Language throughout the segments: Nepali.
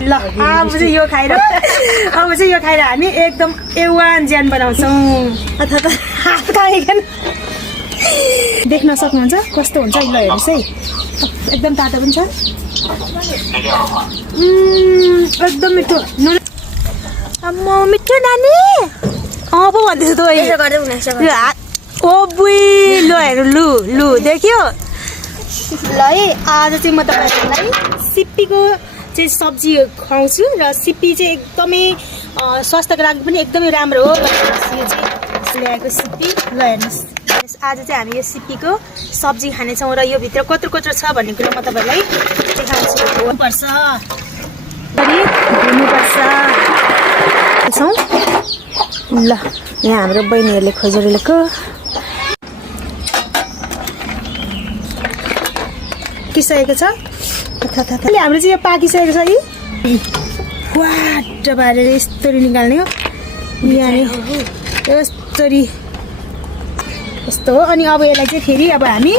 ल अब चाहिँ यो खाएर हामी एकदम A1 ज्यान बनाउँछौँ। अथवा हात खाइकन देख्न सक्नुहुन्छ कस्तो हुन्छ। ल हेर्नुहोस् है, एकदम तातो पनि छ, एकदम मिठो। अम्म मिठो नानी पो भन्दैछु त ओ बुई। ल हेर्नु लु देख्यो। ल है आज चाहिँ म तपाईँहरूलाई सिप्पीको चाहिँ सब्जी खुवाउँछु र सिप्पी चाहिँ एकदमै स्वास्थ्यको लागि पनि एकदमै राम्रो हो। यो चाहिँ ल्याएको सिप्पी। ल हेर्नुहोस्, आज चाहिँ हामी यो सिप्पीको सब्जी खानेछौँ र यो भित्र कत्रो कत्रो छ भन्ने कुरो म तपाईँलाई देखाउँछु। धुनुपर्छ ल यहाँ हाम्रो बहिनीहरूले खोजेर ल्याएको पाकिसकेको छ। हाम्रो चाहिँ यो पाकिसकेको छ। यी वाट पारेर यस्तरी निकाल्ने हो। यस्तरी यस्तो हो। अनि अब यसलाई चाहिँ फेरि अब हामी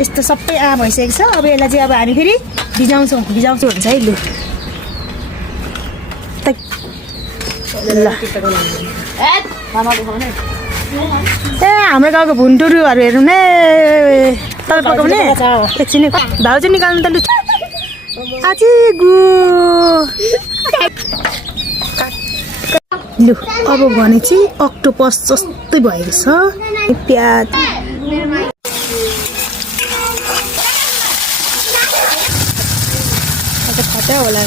यस्तो सबै भइसकेको छ। अब यसलाई चाहिँ अब हामी फेरि भिजाउँछौँ हुन्छ है। लु ल ए हाम्रो गाउँको भुन्टुरुहरू हेर्नु नै तपाईँ पकाउने एकछिन भाउ चाहिँ निकाल्नु त। लु आची गु लु अब भने चाहिँ अक्टोपस जस्तै भएको छ। प्याज खतरा होला।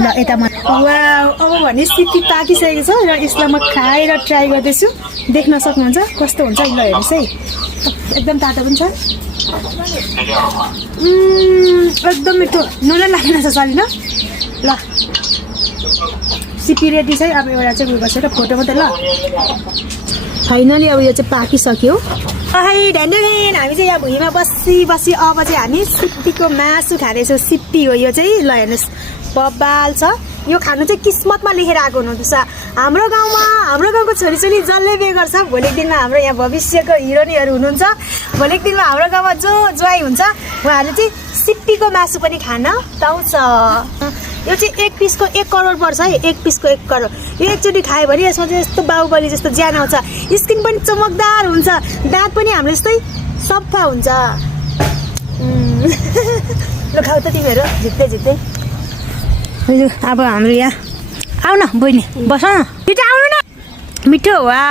ल यता म अब भने सिप्पी पाकिसकेको छ र यसलाई म खाएर ट्राई गर्दैछु। देख्न सक्नुहुन्छ कस्तो हुन्छ। ल हेर्नुहोस् है, एकदम तातो पनि छ, एकदम मिठो। नुन लागेन छ सलिन। ल सिप्पी रेडी छ है। अब एउटा चाहिँ उयो बसेर फोटो मात्रै। ल फाइनली अब यो चाहिँ पाकिसक्यो। है ढ्यान्डुन हामी चाहिँ यहाँ भुइँमा बसी अब चाहिँ हामी सिप्पीको मासु खाँदैछौँ। सिप्पी हो यो चाहिँ। ल हेर्नुहोस् बब्बाल छ। यो खानु चाहिँ किस्मतमा लेखेर आएको हुनुहुन्छ। हाम्रो गाउँको छोरीचोरी जसले बिहे गर्छ भोलिको दिनमा हाम्रो यहाँ भविष्यको हिरोइनहरू हुनुहुन्छ। भोलिको दिनमा हाम्रो गाउँमा जो ज्वाइँ हुन्छ उहाँहरूले चाहिँ सिप्पीको मासु पनि खान पाउँछ। यो चाहिँ एक पिसको 1 करोड पर्छ है। एक पिसको 1 करोड। यो एकचोटि खायो भने यसमा चाहिँ यस्तो बाहुबली जस्तो ज्यान आउँछ। स्किन पनि चमकदार हुन्छ, दाँत पनि हाम्रो जस्तै सफा हुन्छ। ल खाऊ त तिमीहरू झिक्दै। अब हाम्रो यहाँ आऊ न बहिनी, बस न, छिटो आउनु न। मिठो वा।